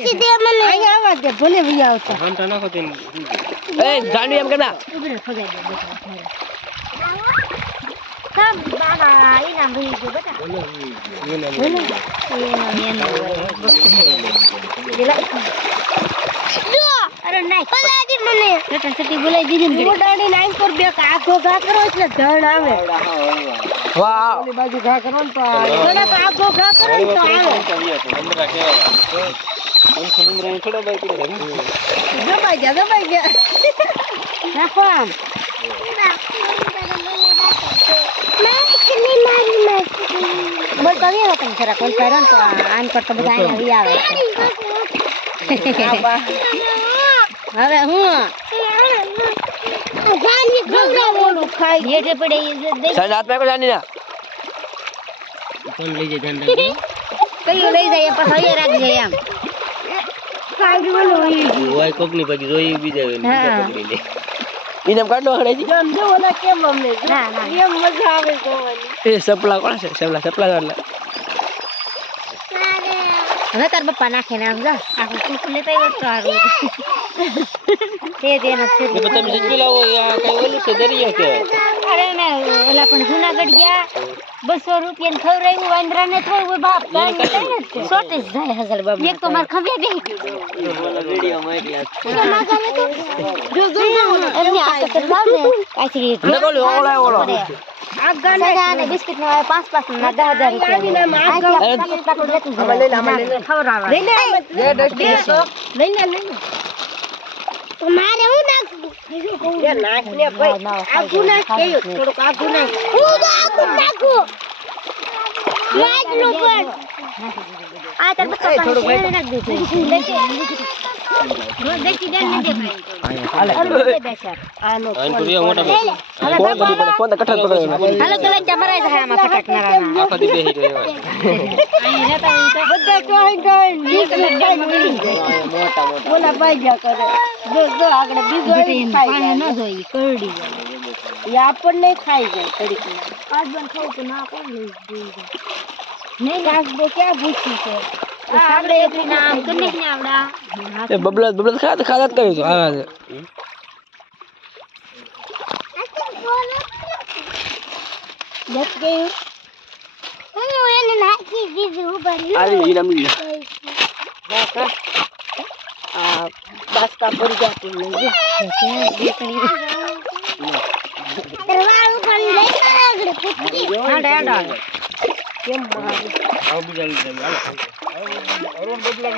નાખી દે મને અહીંયા આવા દે ભલે વી આવતા આમ તો નાખો તેમ એ જાંડુ એમ કરના ઉભરે ફગાઈ દે બેટા કામ બાબા ઈ નામ ભઈ ગયો બેટા અરે નાઈ બોલાવી મને બેટા સટી બોલાવી દીધી ને મોડાડી નાઈ પર બે આખો ઘા કરો એટલે ધણ આવે વાહ ઓલી બાજુ ઘા કરો ને તો આવે આખો ઘા કરો ને તો આવે અંદર કેવા કોણ સમુદ્ર થોડા બાઈક દબાઈ ગયા રાખો આમ બોલ તો આવ્યો તમે જરા કોલ કરો ને તો આન પર તો બધા અહીંયા આવી આવે હવે હું જાની ગંગા ખાઈ જેટે પડે સાઈડ હાથ મેકો જાની ના કોણ લઈ જાય ધંધા કઈ લઈ જાય પછી અહીંયા રાખજે એમ સાઈડ બોલો હોય કોક ની પછી જોઈ બીજા પકડી લે ઇનામ કાઢો હડેજી ગંજો ઓલા કેમ અમને ના એમ મજા આવે જોવાની એ સપલા કોણ છે સપલા વાળા હવે તાર પપ્પા નાખે ને આમ જા આખું કુકુ લેતા આવ્યો તો હારું છે દેનો છે તમે જજબી લાવો આ કઈ ઓલું છે દરિયા કે અરે ને ઓલા પણ જૂનાગઢ ગયા 200 રૂપિયા ને ખવરાયું વાંદરા ને થોય બાપ ગાડી શોર્ટેજ જાય હજાર બાપ એક તો માર ખવ્યા બેહી ઓલા વિડિયો માં એકલા તો માગા લે તો જો એમને આ તો લાવ ને કાચી નકોલો ઓળો આ ગાના ને બિસ્કિટ નો 5 ના 10000 રૂપિયા લઈ લે ખવરાવા લઈ લે જે ડસ્ટબિન તો લઈ લે મારે હું નાખું એ નાખ ને ભાઈ આ ગુના કેયો થોડું આ ગુના હું તો આ ગુના નાખું લાજ નો પણ આ તાર બચ્ચા થોડું ભાઈ નાખ દે નો દેખી દે ને દે ભાઈ હાલે બેસા આનો મોટા ફોન કઠણ પકડ્યો હાલો કલા જમરાય છે આમાં ફટકનારાના આખો દી બેહી રહ્યો અહીં રહેતા હોય તો બધા કોઈ મોટા બોલા બાજા કરે જો આગળ બીજો ખાય ન જોઈ કરડી જાય એ આપણને ખાઈ જાય કડીક આજ બન ખાવ તો ના કોણ લઈ જાય નહીં ગાસ દે ક્યાં ભૂખી છે આપણે એટલી નામ કને ને આવડા એ બબલા ખાત કર્યું તો આ બસ ગયું હું એને નાખી દીધું બની આવી ઇનામ લી આ બાસ્કા પડી જાતી નહીં વાળું પણ લઈ આગળ પૂછી આડા કેમ આવ બીજા અરુણ બદલા